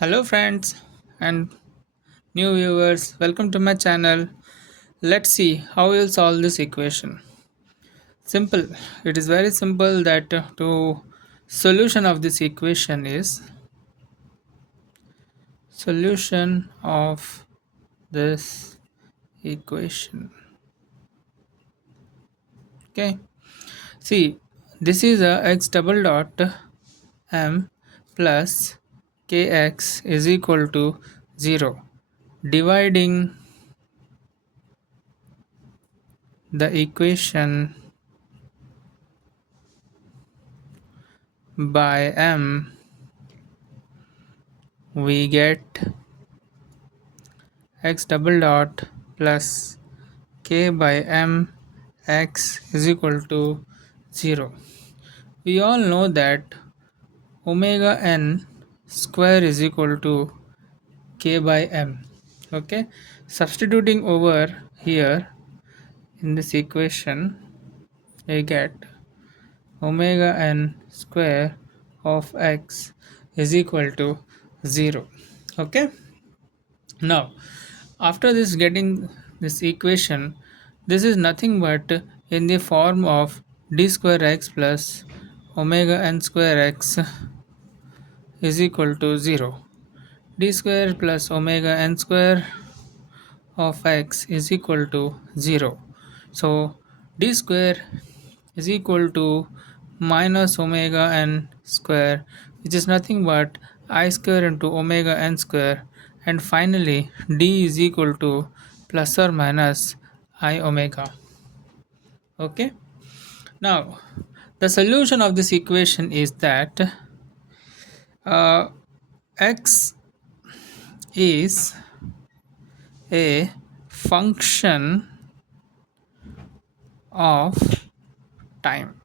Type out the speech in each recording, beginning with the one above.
Hello, friends and new viewers. Welcome to my channel. Let's see how we'll solve this equation. Simple. It is very simple that to solution of this equation is solution of this equation. Okay. See, this is a x double dot m plus kx is equal to 0. Dividing the equation by m, we get x double dot plus k by m x is equal to 0. We all know that omega n square is equal to k by m. Okay, substituting over here in this equation, we get omega n square of x is equal to 0. Okay, now after this getting this equation, this is nothing but in the form of d square x plus omega n square x is equal to 0. D square plus omega n square of x is equal to 0. So d square is equal to minus omega n square, which is nothing but I square into omega n square, and finally d is equal to plus or minus I omega. Okay, now the solution of this equation is that uh, x is a function of time.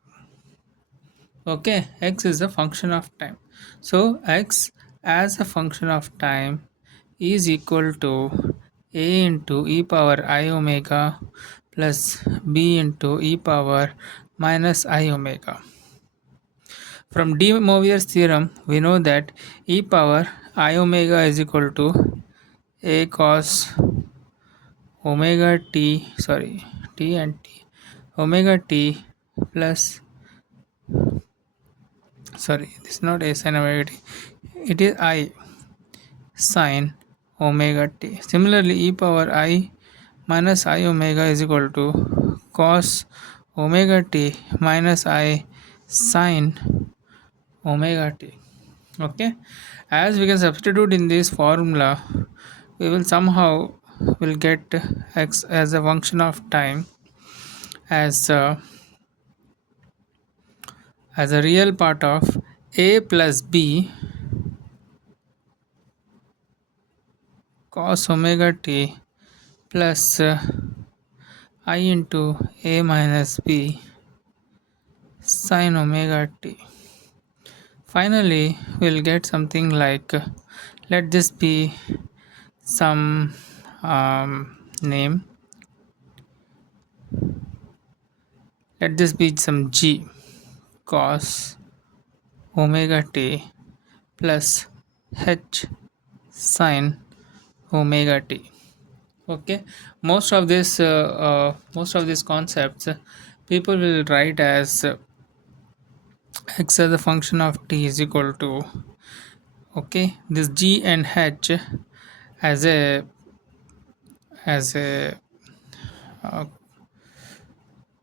Okay, x is a function of time. So x as a function of time is equal to a into e power I omega plus b into e power minus I omega. From de Moivre's theorem, we know that e power I omega is equal to a cos omega t, sorry, t and t, omega t plus, sorry, this is not a sin omega t, it is I sin omega t. Similarly, e power I minus I omega is equal to cos omega t minus I sin omega t. Okay, as we can substitute in this formula, we will somehow will get x as a function of time as a real part of a plus b cos omega t plus I into a minus b sin omega t. Finally, we'll get something like let this be some name. Let this be some g cos omega t plus h sin omega t. Okay, most of these concepts people will write as x as a function of t is equal to, okay, this g and h as a uh,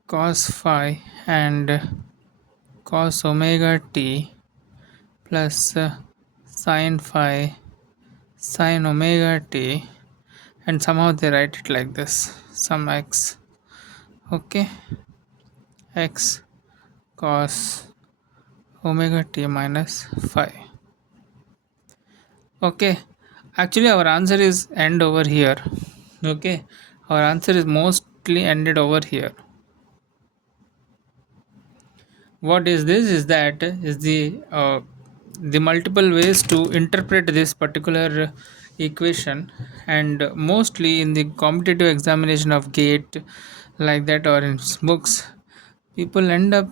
cos phi and cos omega t plus sin phi sin omega t, and somehow they write it like this, some x, okay, x cos omega t minus phi. Okay, actually our answer is end over here. Okay, our answer is mostly ended over here. What is this is that is the multiple ways to interpret this particular equation, and mostly in the competitive examination of gate like that or in books, people end up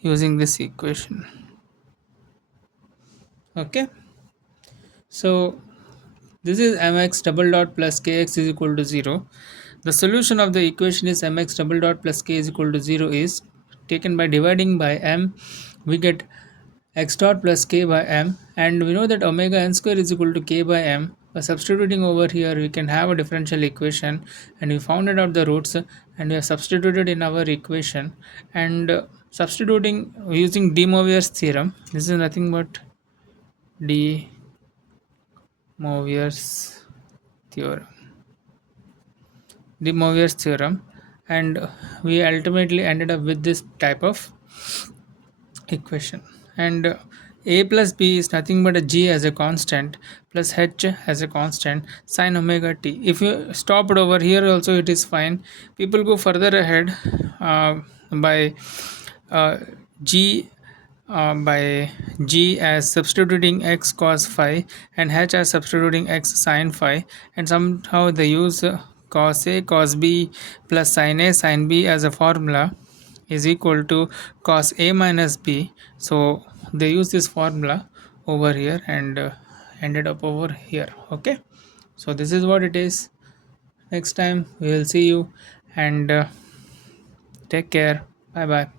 using this equation. Okay, So this is mx double dot plus kx is equal to 0. The solution of the equation is mx double dot plus k is equal to 0 is taken by dividing by m. We get x dot plus k by m, and we know that omega n square is equal to k by m. By substituting over here we can have a differential equation, and we found out the roots and we have substituted in our equation. And substituting using de Moivre's theorem, this is nothing but de Moivre's theorem, and we ultimately ended up with this type of equation. And a plus b is nothing but a g as a constant plus h as a constant sine omega t. If you stop it over here also it is fine. People go further ahead by uh, g by g as substituting x cos phi and h as substituting x sin phi, and somehow they use cos a cos b plus sin a sin b as a formula is equal to cos a minus b. So they use this formula over here and ended up over here. Okay, so this is what it is. Next time we will see you, and take care. Bye bye.